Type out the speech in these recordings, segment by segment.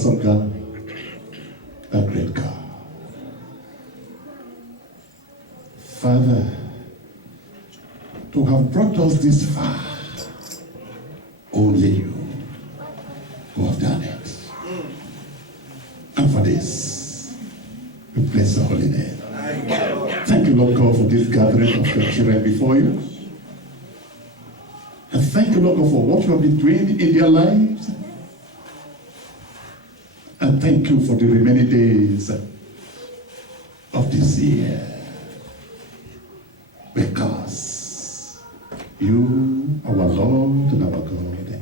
awesome God, a great God. Father, to have brought us this far, only you who have done it. And for this, we bless your holy name. Thank you, Lord God, for this gathering of your children before you. And thank you, Lord God, for what you have been doing in their lives. And thank you for the remaining days of this year. Because you, our Lord and our God,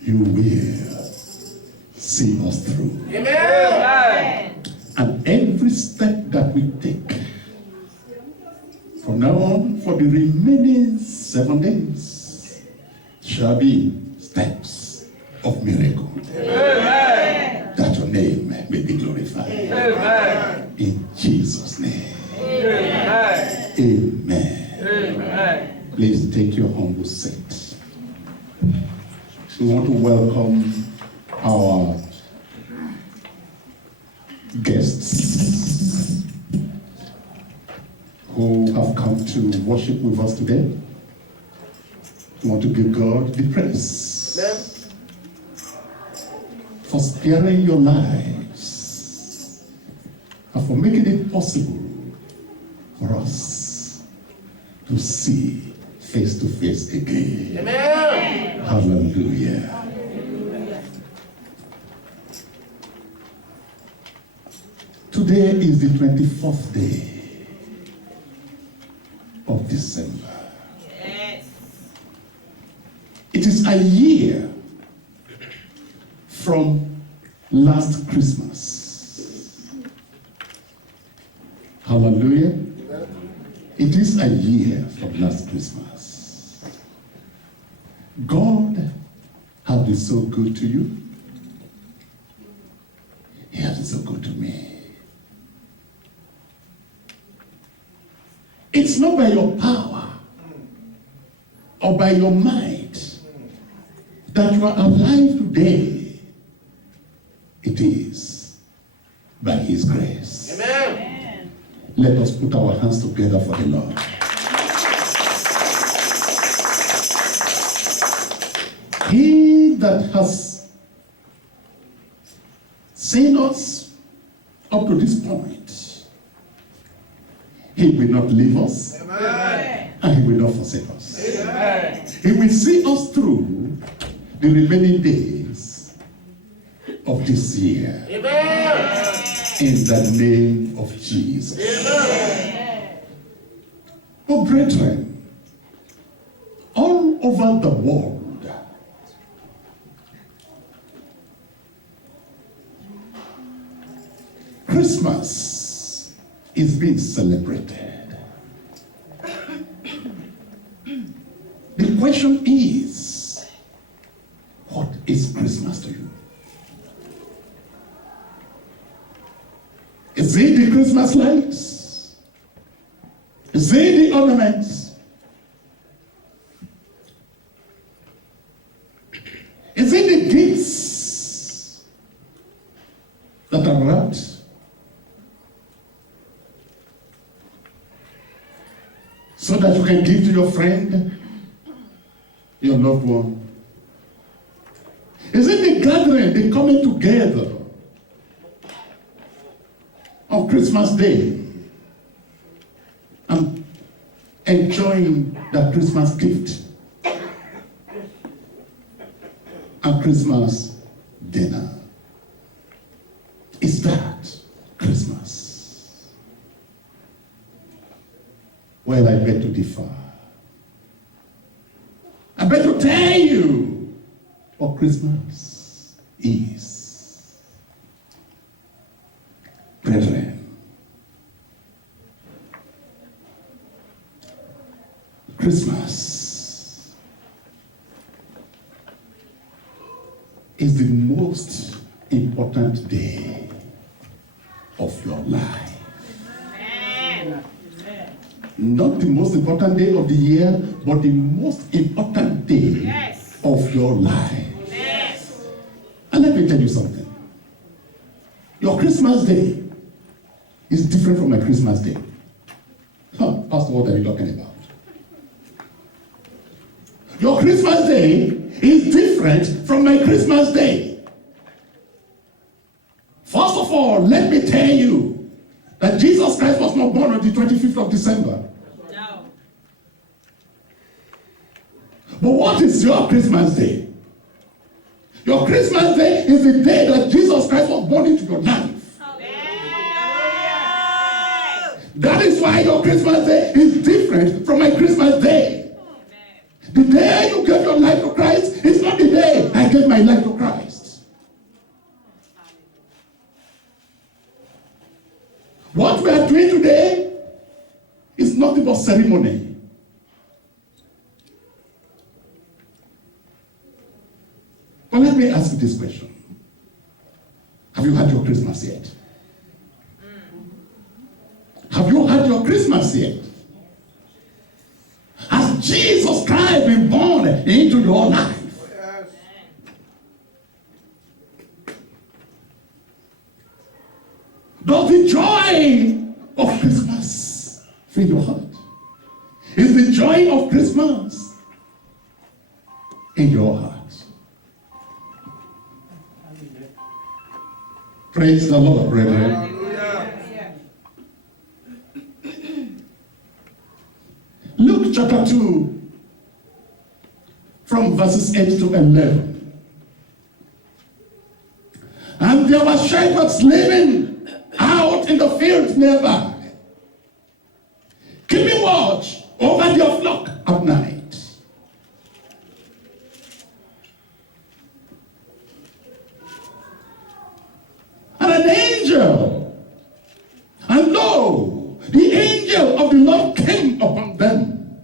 you will see us through. Amen. And every step that we take from now on for the remaining 7 days shall be steps of miracle. Amen. That your name may be glorified. Amen. In Jesus' name. Amen. Amen. Amen. Please take your humble seat. We want to welcome our guests who have come to worship with us today. We want to give God the praise for sparing your lives and for making it possible for us to see face to face again. Amen. Hallelujah. Today is the 24th day of December. Yes. It is a year from last Christmas. Hallelujah. It is a year from last Christmas. God has been so good to you. He has been so good to me. It's not by your power or by your might that you are alive today. It is by His grace. Amen. Let us put our hands together for the Lord. He that has seen us up to this point, He will not leave us. Amen. And He will not forsake us. Amen. He will see us through the remaining days of this year. Amen. In the name of Jesus. Amen. Oh, brethren, all over the world, Christmas is being celebrated. The question is, what is Christmas to you? Is it the Christmas lights? Is it the ornaments? Is it the gifts that are wrapped? So that you can give to your friend, your loved one? Is it the gathering, the coming together on Christmas Day and enjoying the Christmas gift and Christmas dinner? Is that Christmas? Well, I beg to differ. I beg to tell you what Christmas is. Brethren, Christmas is the most important day of your life. Amen. Not the most important day of the year, but the most important day Yes. of your life. Yes. And let me tell you something. Your Christmas day is different from my Christmas day. Huh, Pastor, what are you talking about? Your Christmas day is different from my Christmas day. First of all, let me tell you that Jesus Christ was not born on the 25th of December. No. But what is your Christmas day? Your Christmas day is the day that Jesus Christ was born into your life. That is why your Christmas day is different from my Christmas day. The day you gave your life to Christ is not the day I gave my life to Christ. What we are doing today is nothing but ceremony. But let me ask you this question. Have you had your Christmas yet? Have you had your Christmas yet? Has Jesus Christ been born into your life? Yes. Does the joy of Christmas fill your heart? Is the joy of Christmas in your heart? Praise the Lord, brethren. Hallelujah. Luke chapter 2, from verses 8 to 11. And there were shepherds living out in the fields nearby, keeping watch over their flock at night. And an angel, and lo, the angel of the Lord came upon them,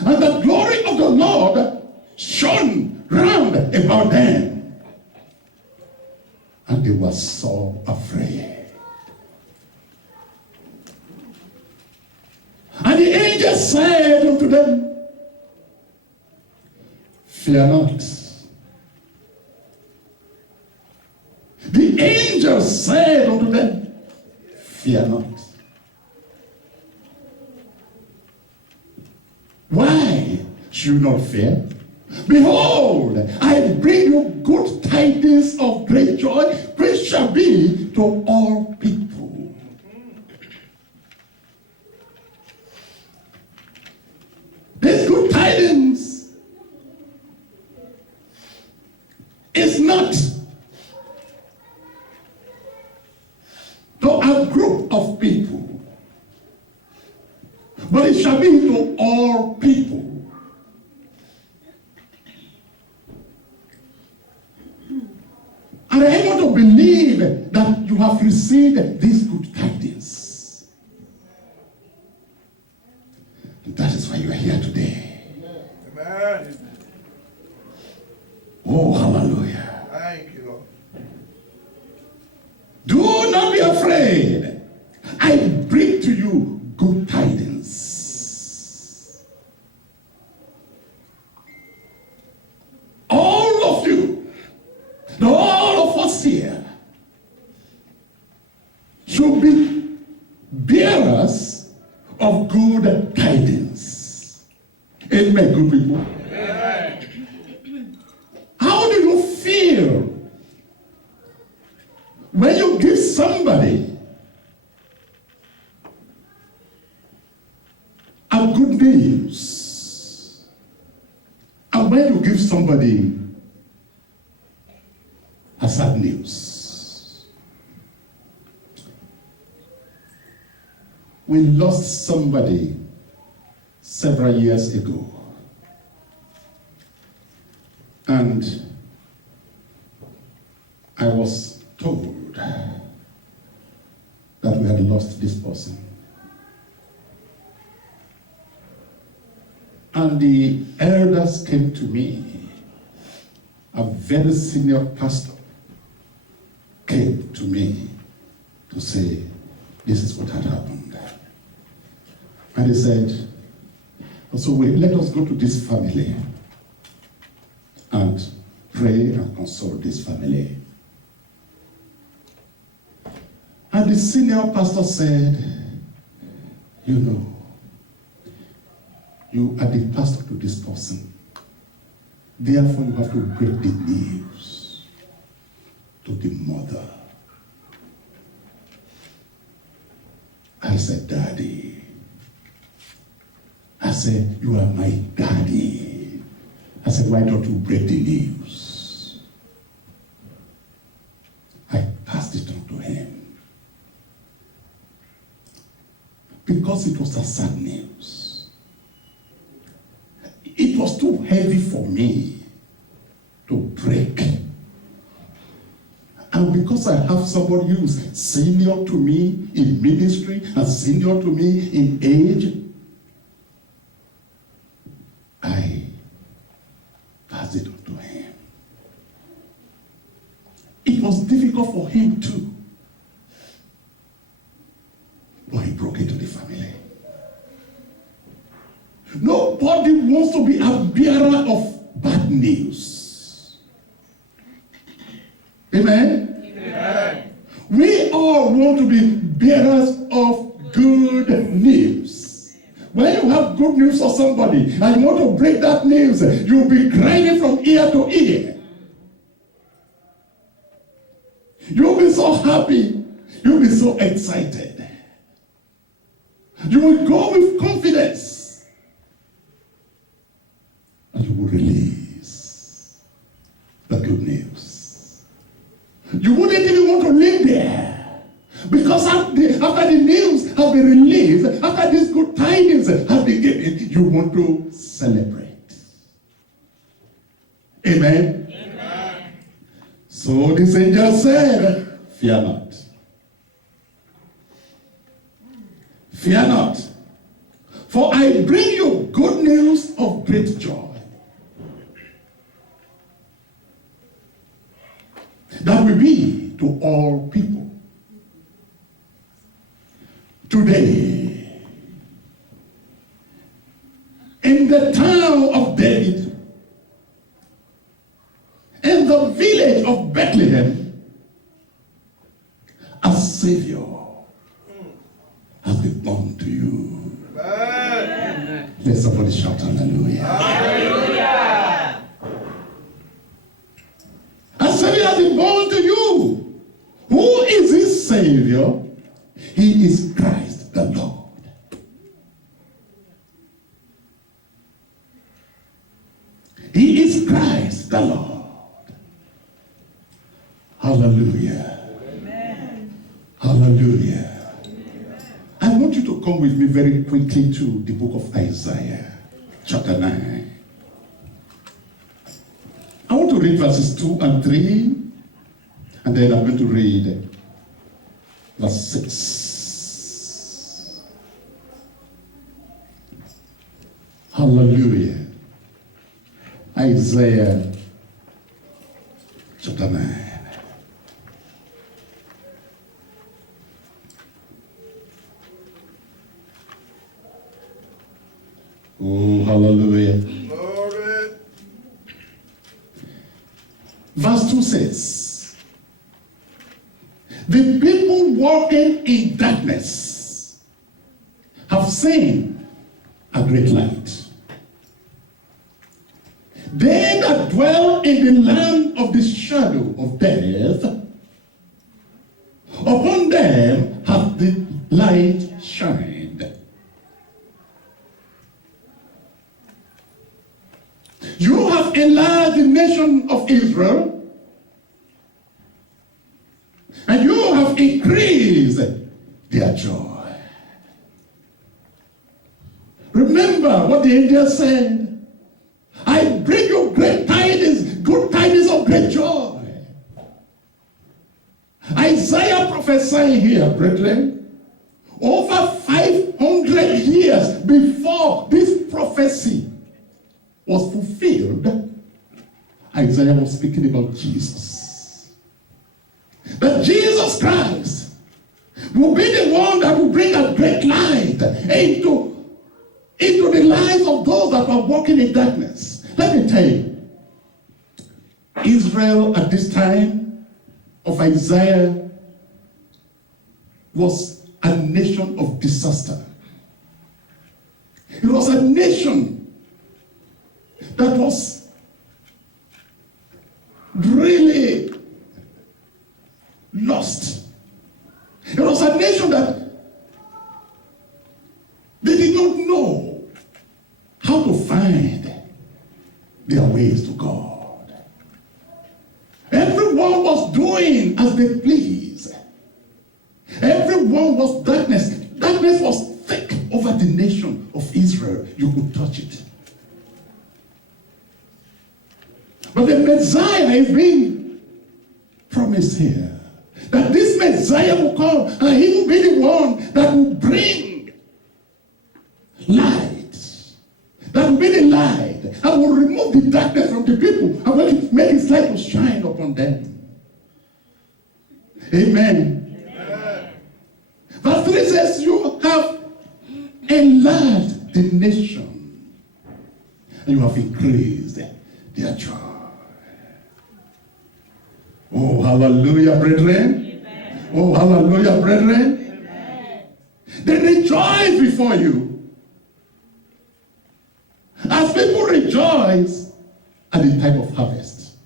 and the glory of the Lord shone round about them, and they were so afraid. And the angel said unto them, fear not. The angel said unto them, fear not. Why should you not fear? Behold, I bring you good tidings of great joy, which shall be to all people. This good tidings is not to a group of people, but it shall be to all people. And I want to believe that you have received these good tidings. And that is why you are here today. Amen. Oh, hallelujah. Thank you, Lord. Do not be afraid. I bring to you good tidings. All of you, all of us here, should be bearers of good tidings. Amen, good people. How do you feel when you give somebody a good news, and when you give somebody a sad news? We lost somebody several years ago, and I was told that we had lost this person. And the elders came to me. A very senior pastor came to me to say, this is what had happened. And he said, so wait, let us go to this family and pray and console this family. And the senior pastor said, you know, you are the pastor to this person. Therefore, you have to break the news to the mother. I said, Daddy. I said, you are my daddy. I said, why don't you break the news? I passed it on to him. Because it was a sad news. It was too heavy for me to break. And because I have somebody who is senior to me in ministry and senior to me in age, I passed it on to him. It was difficult for him too. But he broke it to the family. Nobody wants to be a bearer of bad news. Amen? Amen. We all want to be bearers of good news. When you have good news for somebody and you want to break that news, you'll be grinding from ear to ear. You'll be so happy. You'll be so excited. You will go with confidence. And you will release the good news. You wouldn't even want to live there. Because after the news has been released, after these good tidings have been given, you want to celebrate. Amen? Amen. So this angel said, fear not. Fear not. For I bring you good news of great joy. That will be to all people. Today, in the town of David, in the village of Bethlehem, a Savior has been born to you. Amen. Let somebody shout hallelujah. Hallelujah. A Savior has been born to you. Who is this Savior? He is Christ the Lord. He is Christ the Lord. Hallelujah. Amen. Hallelujah. I want you to come with me very quickly to the book of Isaiah, chapter 9. I want to read verses 2 and 3, and then I'm going to read verse 6. Hallelujah. Isaiah chapter 9. Oh, hallelujah. Glory. Verse 2 says, the people walking in darkness have seen a great light. They that dwell in the land of the shadow of death, upon them hath the light shined. You have enlarged the nation of Israel, and you have increased their joy. Remember what the angel said. I bring you great tidings, good tidings of great joy. Isaiah prophesying here, brethren, over 500 years before this prophecy was fulfilled, Isaiah was speaking about Jesus. That Jesus Christ will be the one that will bring a great light into the lives of those that are walking in darkness. Let me tell you, Israel at this time of Isaiah was a nation of disaster. It was a nation that was really lost. It was a nation that they did not know how to find their ways to God. Everyone was doing as they pleased. Everyone was darkness. Darkness was thick over the nation of Israel. You could touch it. But the Messiah is being promised here. That this Messiah will come and he will be the one that will bring light. That will be the light and will remove the darkness from the people and will make his light to shine upon them. Amen. Verse 3 says, you have enlarged the nation and you have increased their joy. Oh, hallelujah, brethren. Amen. Oh, hallelujah, brethren. Amen. They rejoice before you. As people rejoice at the time of harvest.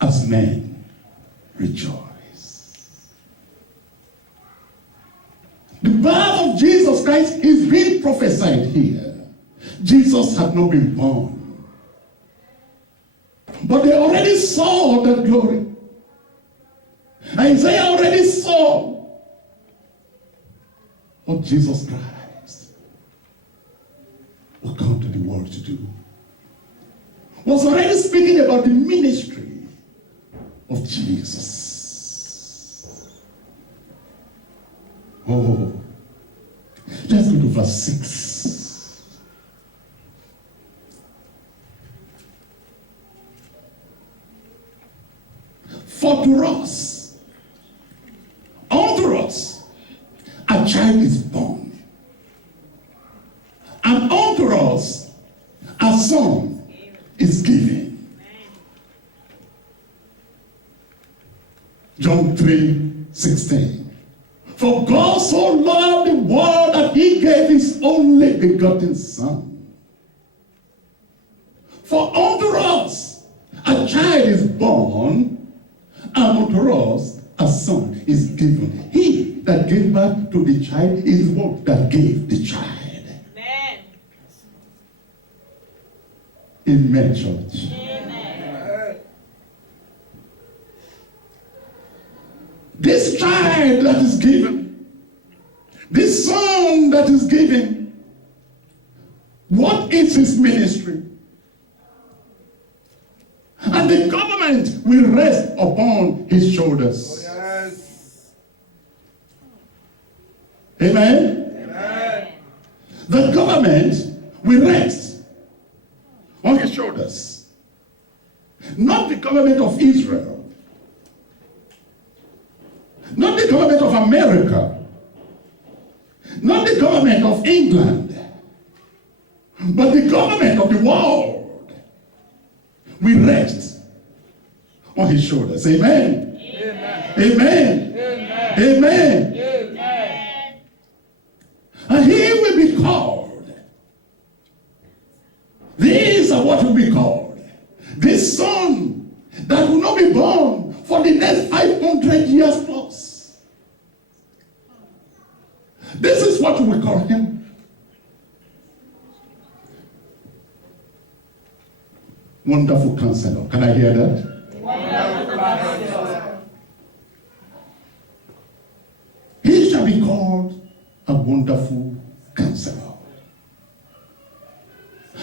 As men rejoice. The birth of Jesus Christ is being prophesied here. Jesus had not been born. But they already saw that glory. Isaiah already saw what Jesus Christ will come to the world to do. Was already speaking about the ministry of Jesus. Oh, let's go to verse 6. For to us, unto us, a child is born. And unto us, a son is given. John 3:16. For God so loved the world that he gave his only begotten Son. For unto us, a child is born. And unto us a son is given. He that gave birth to the child is the one that gave the child. Amen. Amen, church. Amen. This child that is given, this son that is given, what is his ministry? And the government will rest upon his shoulders. Oh, yes. Amen? Amen. The government will rest on his shoulders. Not the government of Israel. Not the government of America. Not the government of England. But the government of the world. We rest on his shoulders. Amen. Amen. Amen. Amen. Amen. Amen. And he will be called. These are what will be called. This son that will not be born for the next 500 years plus. This is what we call him. Wonderful Counselor. Can I hear that? Wonderful Counselor. He shall be called a Wonderful Counselor.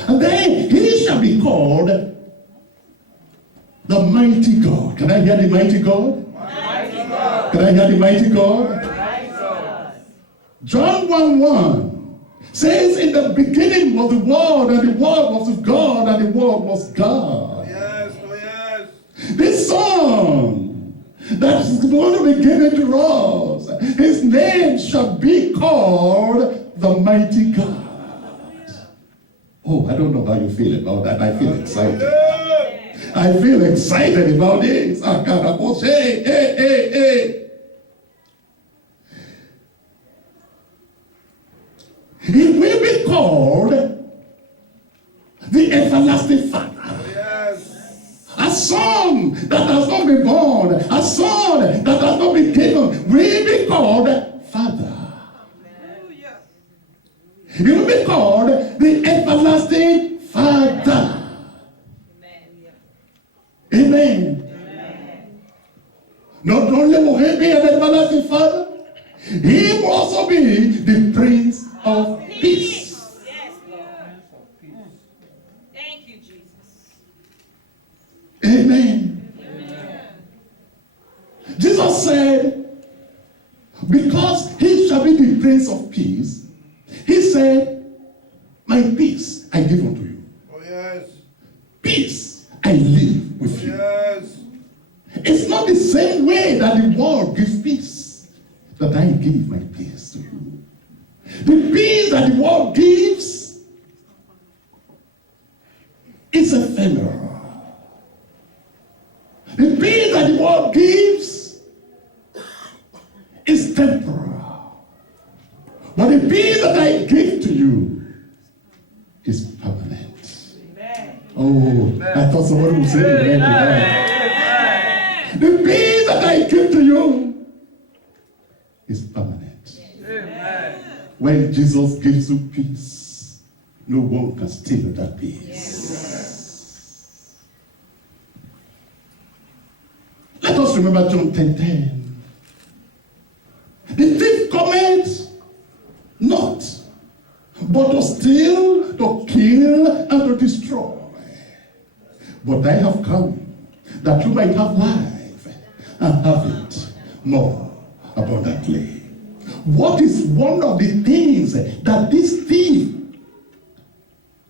And then he shall be called the Mighty God. Can I hear the Mighty God? Mighty God. Can I hear the Mighty God? Mighty God. John 1:1 says, in the beginning was the Word, and the Word was with God, and the Word was God. Yes. Oh, yes. This son that is going to be given to us, his name shall be called the Mighty God. Oh, I don't know how you feel about that. I feel excited. Yeah. I I feel excited about this. Hey. He will be called the everlasting Father. Yes. A son that has not been born, a son that has not been given, will be called Father. He will be called the everlasting Father. Amen. Not only will he be an everlasting Father, he will also be the Prince of Peace. Yes, Lord. Thank you, Jesus. Amen. Jesus said, because he shall be the Prince of Peace, he said, my peace I give unto you. Oh, yes. Peace I live with you. Yes. It's not the same way that the world gives peace that I give my peace to you. The peace that the world gives is ephemeral. The peace that the world gives is temporal. But the peace that I give to you is permanent. Oh, I thought somebody would say amen. The peace that I give to you is permanent. Amen. When Jesus gives you peace, no one can steal that peace. Let us remember John 10:10. The thief cometh not, but to steal, to kill, and to destroy. But I have come that you might have life and have it more abundantly. What is one of the things that this thief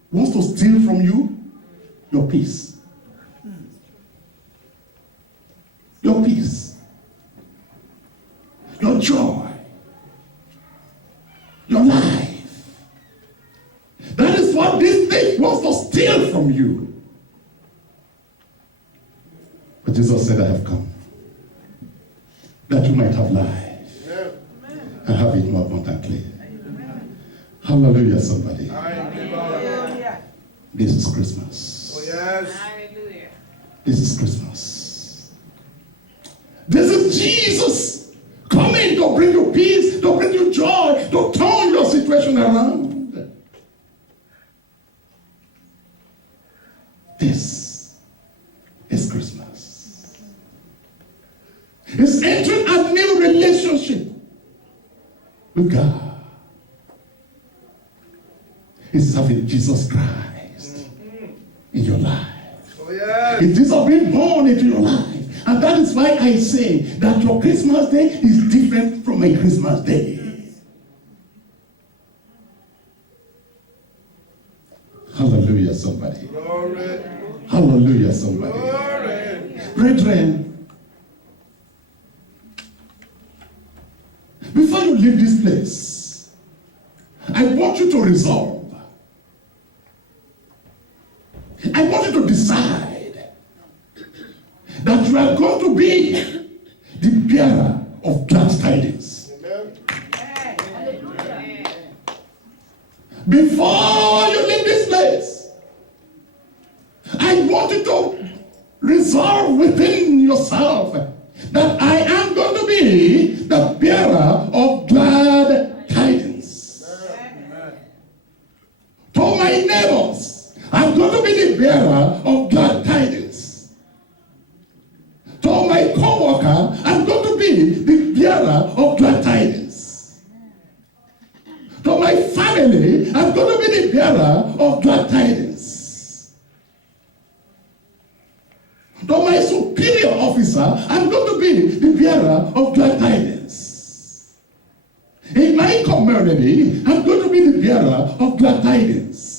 wants to steal from you? Your peace. Your peace. Your joy. Your life. That is what this thief wants to steal from you. But Jesus said, I have come that you might have life and have it more abundantly. Hallelujah, somebody. Hallelujah. This is Christmas. Oh, yes. Hallelujah. This is Christmas. This is Jesus coming to bring you peace, to bring you joy, to turn your situation around. This is Christmas. It's entering a new relationship with God. It's having Jesus Christ in your life. Oh, yes. It is of being born into your life. And that is why I say that your Christmas day is different from my Christmas day. Hallelujah, somebody. Glory. Hallelujah, somebody. Glory. Brethren, before you leave this place, I want you to resolve. I want you to decide that you are going to be the bearer of glad tidings. Amen. Before you leave this place, I want you to resolve within yourself that I am going to be the bearer of glad tidings. Amen. To my neighbors, I'm going to be the bearer of glad tidings. To my co-worker, I'm going to be the bearer of glad tidings. To my family, I'm going to be the bearer of glad tidings. To my superior officer, I'm going to be the bearer of glad tidings. In my community, I'm going to be the bearer of glad tidings.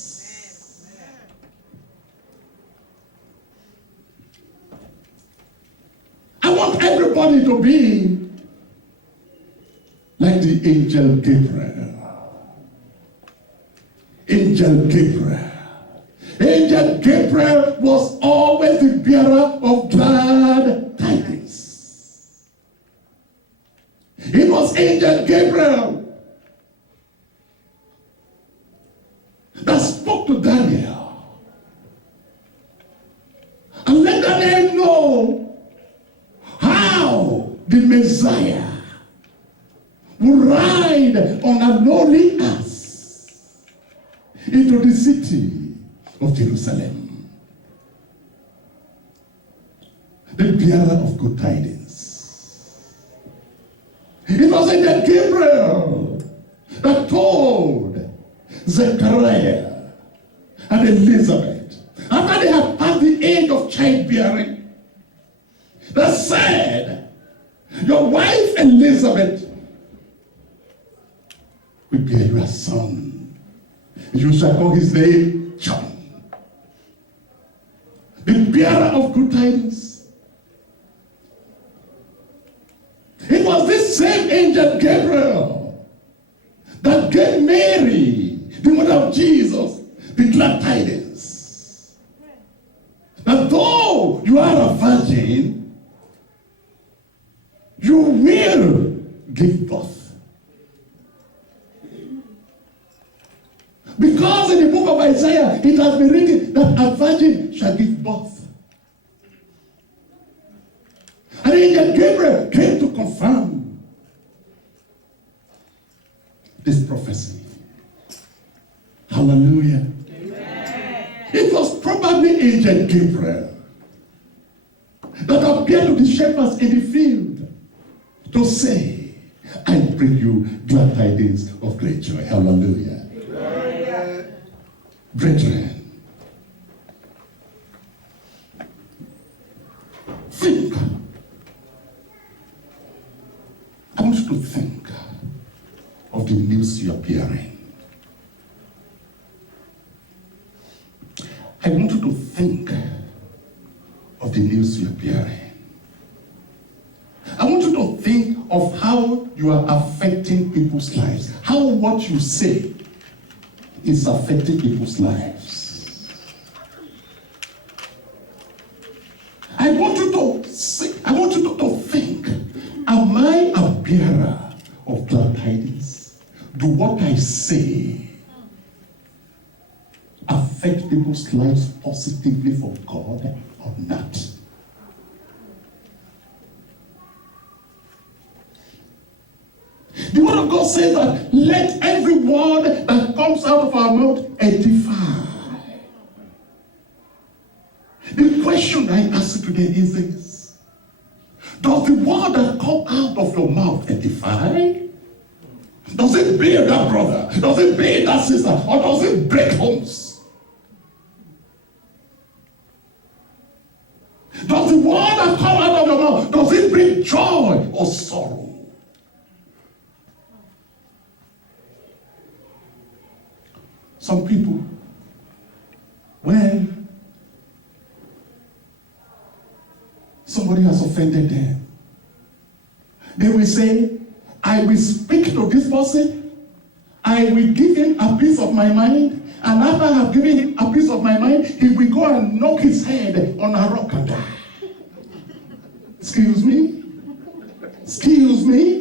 I want everybody to be like the angel Gabriel. Angel Gabriel. Angel Gabriel was always the bearer of glad tidings. It was Angel Gabriel that spoke to Daniel and let Daniel know how the Messiah would ride on a lowly ass into the city of Jerusalem. The bearer of good tidings. It was Angel Gabriel that told Zechariah and Elizabeth, after they had passed the age of childbearing, that said, your wife Elizabeth will bear you a son. You shall call his name John. The bearer of good tidings. It was this same angel Gabriel that gave Mary, the mother of Jesus, the glad tidings. That though you are a virgin, you will give birth. Because in the book of Isaiah, it has been written that a virgin shall give birth. And Angel Gabriel came to confirm this prophecy. Hallelujah. Amen. It was probably Angel Gabriel that appeared to the shepherds in the field to say, I bring you glad tidings of great joy. Hallelujah. Brethren, think. I want you to think of the news you are hearing. I want you to think of the news you are hearing. I want you to think of how you are affecting people's lives. How what you say is affecting people's lives. I want you to think, am I a bearer of glad tidings? Do what I say affect people's lives positively for God or not? The word of God says that let every word that comes out of our mouth edify. The question I ask you today is this: does the word that comes out of your mouth edify? Does it build that brother? Does it build that sister? Or does it break homes? Does the word that comes out of your mouth, does it bring joy or sorrow? Some people, when somebody has offended them, they will say, I will speak to this person, I will give him a piece of my mind, and after I have given him a piece of my mind, he will go and knock his head on a rock and die. Excuse me? Excuse me?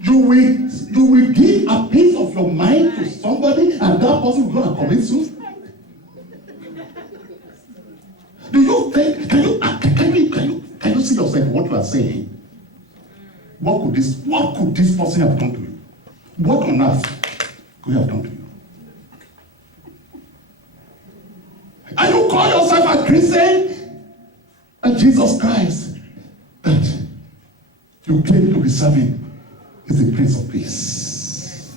You will give a piece of your mind to somebody and that person will go and commit suicide? Do you think, can you see yourself what you are saying? What could this person have done to you? What on earth could he have done to you? And you call yourself a Christian and Jesus Christ that you claim to be serving is the Prince of Peace.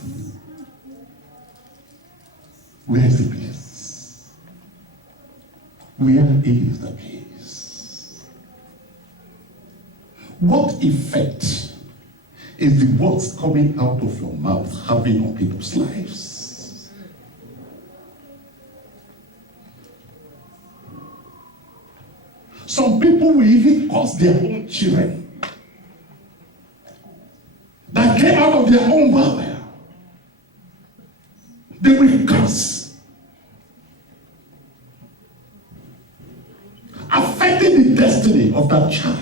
Where is the peace? Where is the peace? What effect is the words coming out of your mouth having on people's lives? Some people will even curse their own children that came out of their own mother. They will curse. destiny of that child.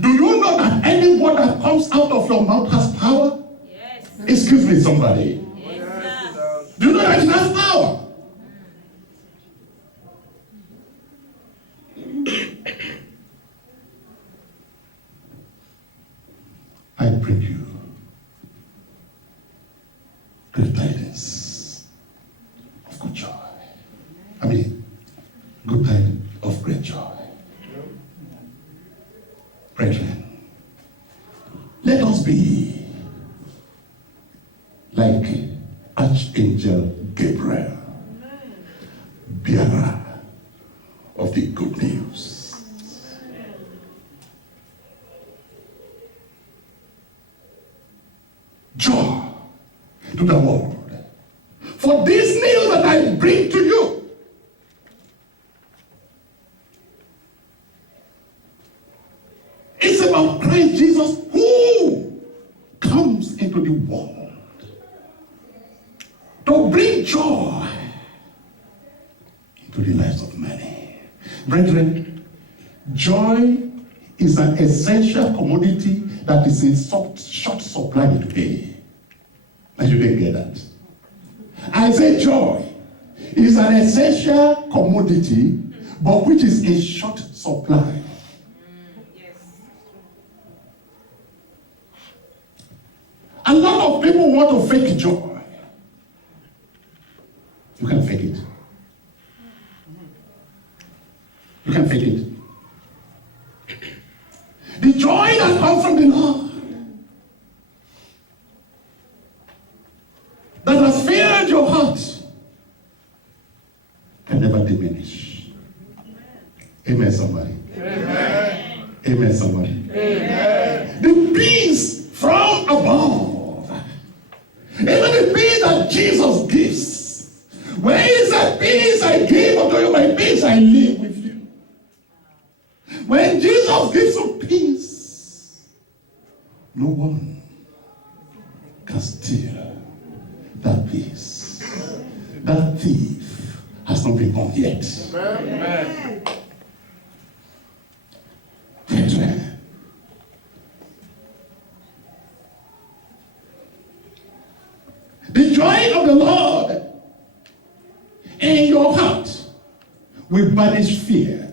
Do you know that any word that comes out of your mouth has power? Yes. Excuse me, somebody. Yes, Yes, sir. Do you know that it has power? I bring you great tidings of good joy. I mean, good tidings of great joy. Brethren, let us be like Archangel Gabriel, bearer of the good news. Joy to the world. For this news that I bring to you, it's about Christ Jesus who comes into the world to bring joy into the lives of many. Brethren, joy is an essential commodity that is in short supply today. And you didn't get that. I say joy is an essential commodity, but which is in short supply. Yes. A lot of people want to fake joy. You can fake it. You can fake it. The joy that comes from the Lord, that has filled your heart, can never diminish. Amen, somebody. Amen. Amen, somebody. Amen. The peace from above, even the peace that Jesus gives. Where is that peace I give unto you? My peace I live with you. When Jesus gives you peace, no one can steal that peace. That thief has not been born yet. Amen. Brethren, the joy of the Lord in your heart will banish fear.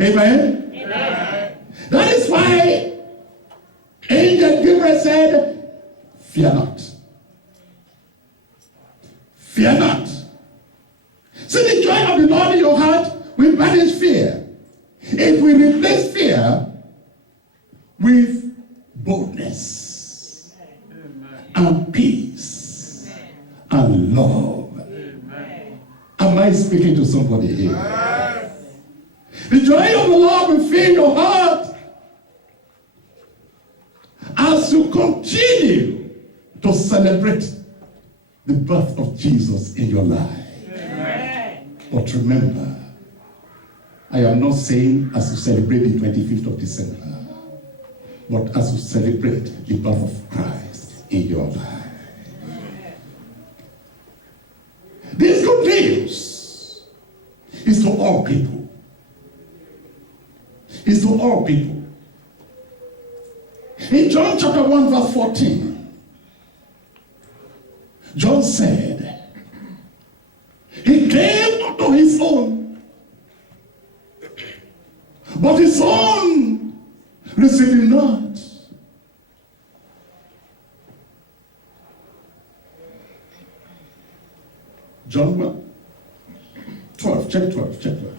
Amen. Amen. That is why Angel Gabriel said, fear not. Fear not. See, the joy of the Lord in your heart will banish fear. If we replace fear with boldness and peace and love. Am I speaking to somebody here? The joy of the Lord will fill your heart as you continue to celebrate the birth of Jesus in your life. But remember, I am not saying as you celebrate the 25th of December, but as you celebrate the birth of Christ in your life. This good news is to all people. It's to all people. In John chapter 1 verse 14, John said, he came unto his own, but his own received him not. John 1, 12, check 12, check 12.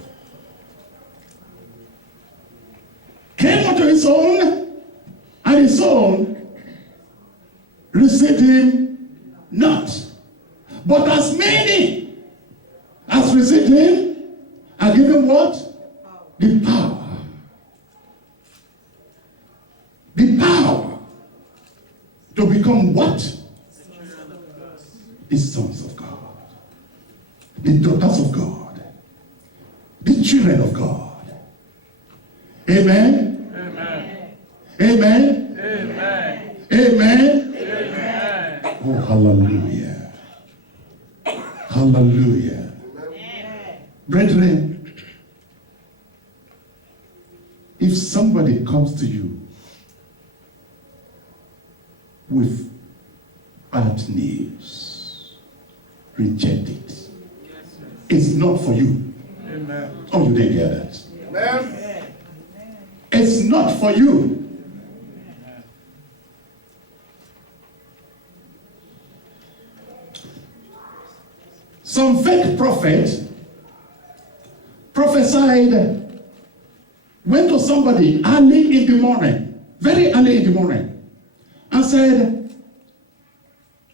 Came unto his own, and his own received him not. But as many as received him, are given what? The power. The power to become what? The sons of God. The daughters of God. The children of God. Amen? Amen. Amen? Amen. Amen? Amen. Oh, hallelujah. Hallelujah. Brethren, If somebody comes to you with bad news, reject it. It's not for you. Amen. Oh, you didn't hear that. Amen. It's not for you. Some fake prophet prophesied, went to somebody early in the morning, very early in the morning, and said,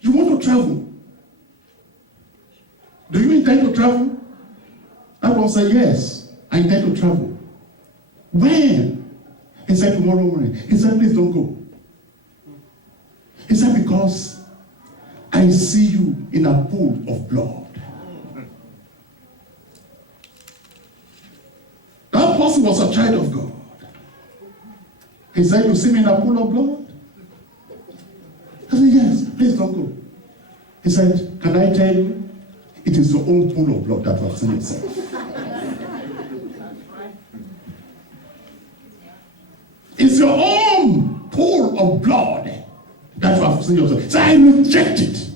you want to travel? Do you intend to travel? That one said, yes, I intend to travel. When? He said, tomorrow morning. He said, please don't go. He said, because I see you in a pool of blood. That person was a child of God. He said, you see me in a pool of blood? I said, yes, please don't go. He said, can I tell you? It is your own pool of blood that you have seen yourself. It's your own pool of blood that you have seen yourself. So I reject it.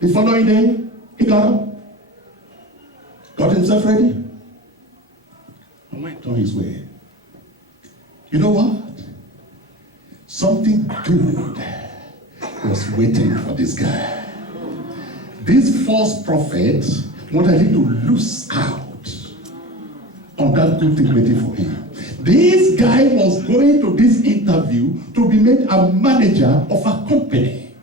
The following day, he got up, got himself ready, and went on his way. You know what? Something good was waiting for this guy. This false prophet wanted him to lose out on that good thing waiting for him. This guy was going to this interview to be made a manager of a company.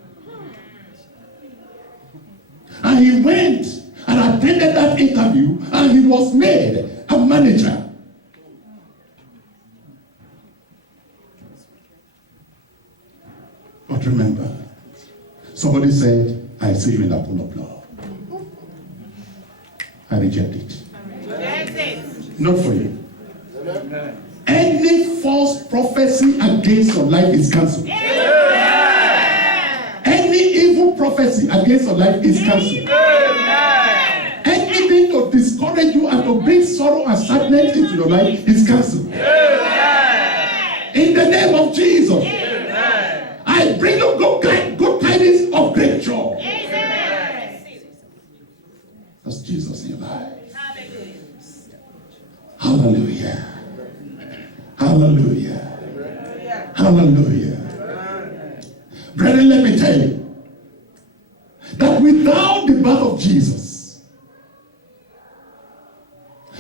And he went and attended that interview, and he was made a manager. But remember, somebody said, I see you in a pool of blood. I reject it. That's it. Not for you. Amen. Any false prophecy against your life is cancelled. Any evil prophecy against your life is cancelled. Anything to discourage you and to bring sorrow and sadness into your life is cancelled. In the name of Jesus, I bring you good tidings of great joy. That's Jesus in your life. Hallelujah. Hallelujah. Hallelujah. Brethren, let me tell you that without the birth of Jesus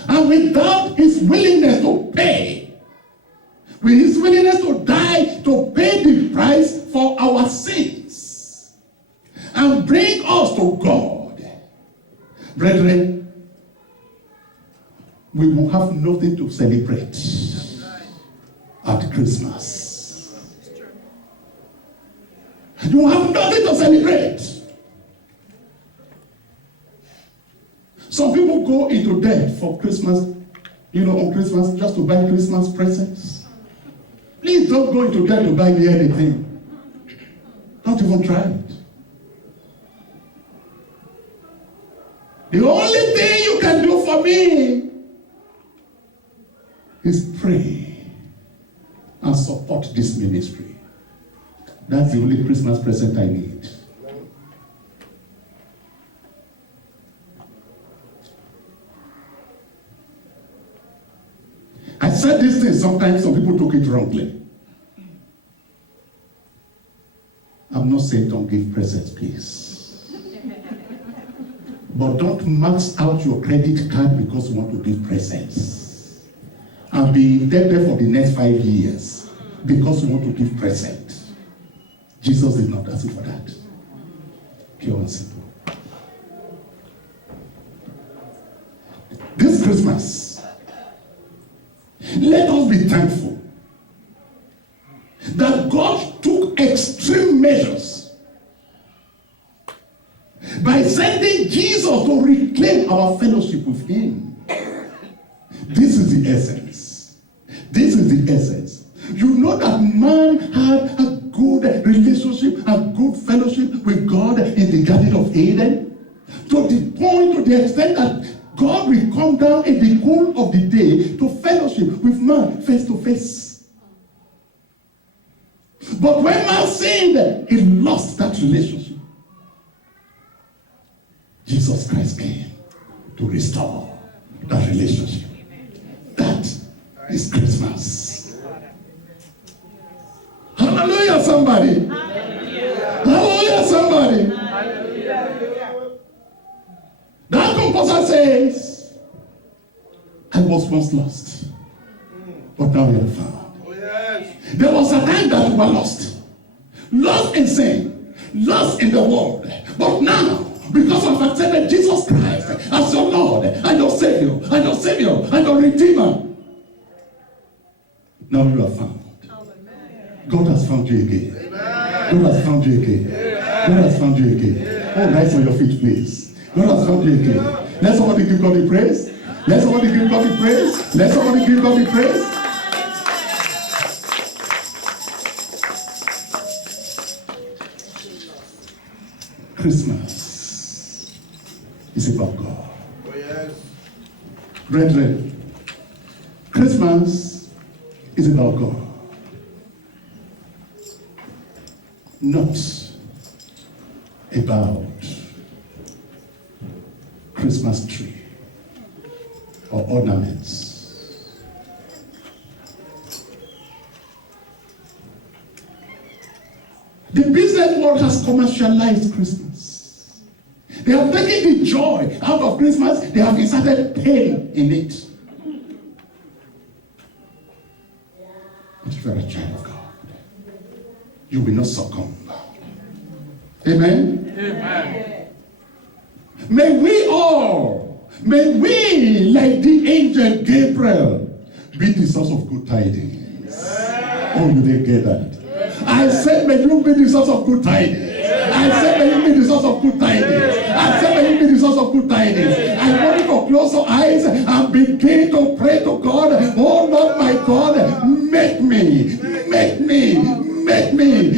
and without his willingness to pay, with his willingness to die to pay the price for our sins and bring us to God, brethren, we will have nothing to celebrate at Christmas. You will have nothing to celebrate. Some people go into debt for Christmas, on Christmas, just to buy Christmas presents. Please don't go into debt to buy me anything. Don't even try it. The only thing you can do for me is pray and support this ministry. That's the only Christmas present I need. I said this thing, sometimes some people took it wrongly. I'm not saying don't give presents, please. But don't max out your credit card because you want to give presents. And be indebted for the next 5 years because you want to give presents. Jesus did not ask you for that. Pure and simple. This Christmas, let us be thankful that God took extreme measures by sending Jesus to reclaim our fellowship with him. This is the essence. This is the essence. You know that man had a good relationship, a good fellowship with God in the Garden of Eden, to the point, to the extent that God will come come down in the cool of the day to fellowship with man face to face. But when man sinned, he lost that relationship. Jesus Christ came to restore that relationship. That is Christmas. Hallelujah, somebody. Hallelujah, somebody. That composer says, I was once lost, but now we are found. Oh, yes. There was a time that we were lost. Lost in sin, lost in the world. But now, because of accepted Jesus Christ as your Lord and your Savior and your Savior and your Redeemer, now you are found. God has found you again. God has found you again. God has found you again. Oh, rise on your feet, please. God has found you again. Let somebody give God the praise. Let somebody give God the praise. Let somebody give God the praise. Christmas is about God. Oh, yes. Brethren, Christmas is about God. Not about Christmas tree or ornaments. The business world has commercialized Christmas. They have taken the joy out of Christmas. They have inserted pain in it. But if you are a child of God, you will not succumb. Amen? Amen. May we, like the angel Gabriel, be the source of good tidings. Oh, you didn't get that. I said, may you be the source of good tidings. I said, may you be the source of good tidings. I said, may you be the source of good tidings. I want you to close your eyes and begin to pray to God. Oh, Lord, my God, make me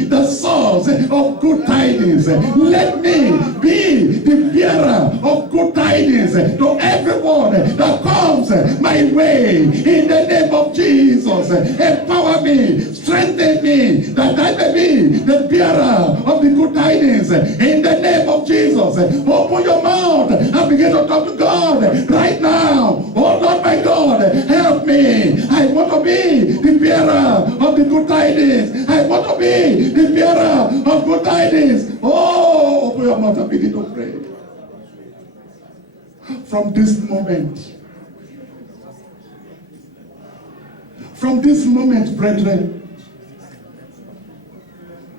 the source of good tidings. Let me be the bearer of good tidings to everyone that comes my way. In the name of Jesus, empower me, strengthen me, that I may be the bearer of the good tidings. In the name of Jesus, open your mouth and begin to talk to God right now. Oh Lord, my God, help me. I want to be the bearer of the good tidings. I want to be the bearer of good tidings. Oh, open your mouth and begin to pray. From this moment, brethren,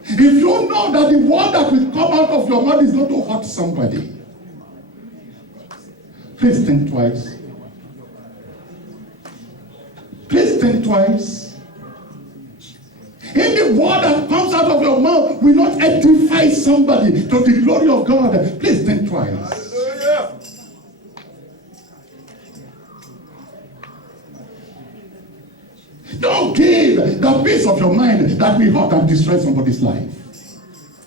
if you know that the word that will come out of your mouth is going to hurt somebody, please think twice. Please think twice. If the word that comes out of your mouth will not edify somebody to the glory of God, please think twice. Hallelujah. Don't give the peace of your mind that will hurt and destroy somebody's life.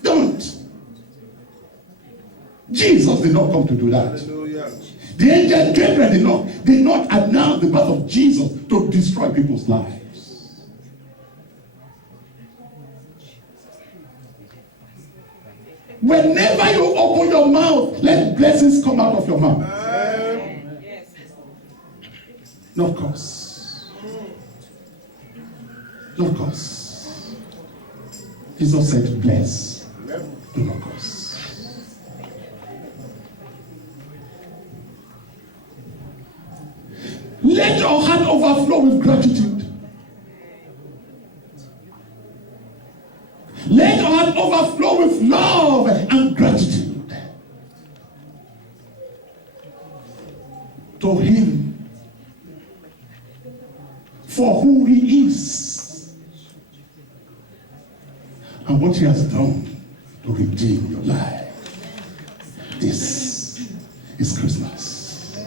Don't. Jesus did not come to do that. Hallelujah. The angel Gabriel did not announce the birth of Jesus to destroy people's lives. Whenever you open your mouth, let blessings come out of your mouth. No curse. No curse. Jesus said, bless. Do not curse. Let your heart overflow with gratitude. Let your heart overflow with love and gratitude to Him for who He is and what He has done to redeem your life. This is Christmas.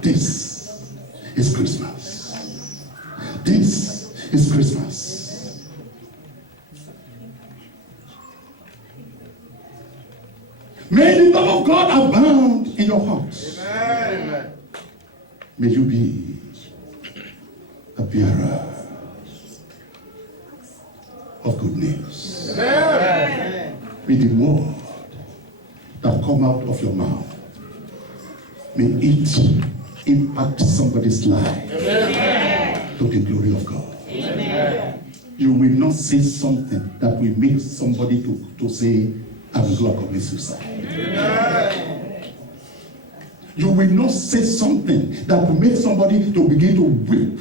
This is Christmas. This is Christmas. May the love of God abound in your hearts. Amen. May you be a bearer of good news. May the word that come out of your mouth, may it impact somebody's life to the glory of God. You will not say something that will make somebody to say, I will go and commit suicide. You will not say something that will make somebody to begin to weep.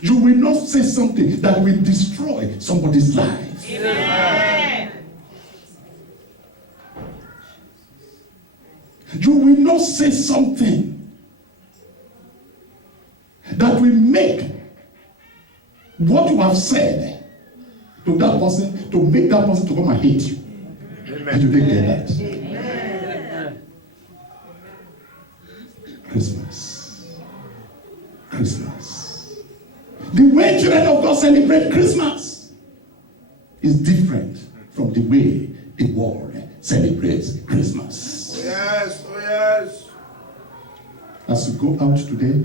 You will not say something that will destroy somebody's life. You will not say something that will make what you have said to that person, to make that person to come and hate you. And you didn't get that. Christmas. Christmas. The way children of God celebrate Christmas is different from the way the world celebrates Christmas. Oh yes, oh yes. As you go out today,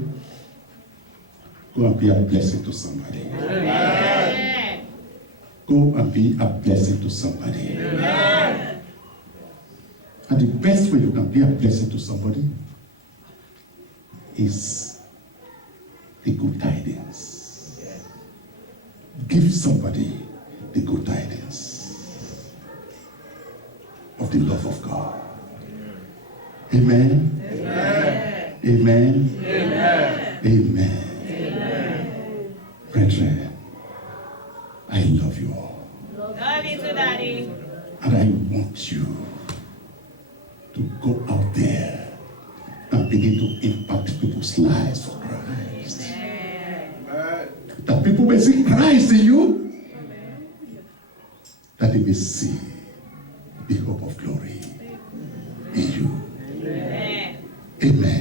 go and be a blessing to somebody. Amen. Go and be a blessing to somebody. Amen. And the best way you can be a blessing to somebody is the good tidings. Give somebody the good tidings of the love of God. Amen. Amen. Amen. Amen. Amen. Brethren, I love you all. Love you too, Daddy. And I want you to go out there and begin to impact people's lives for Christ. Amen. That people may see Christ in you. That they may see the hope of glory in you. Amen. Amen.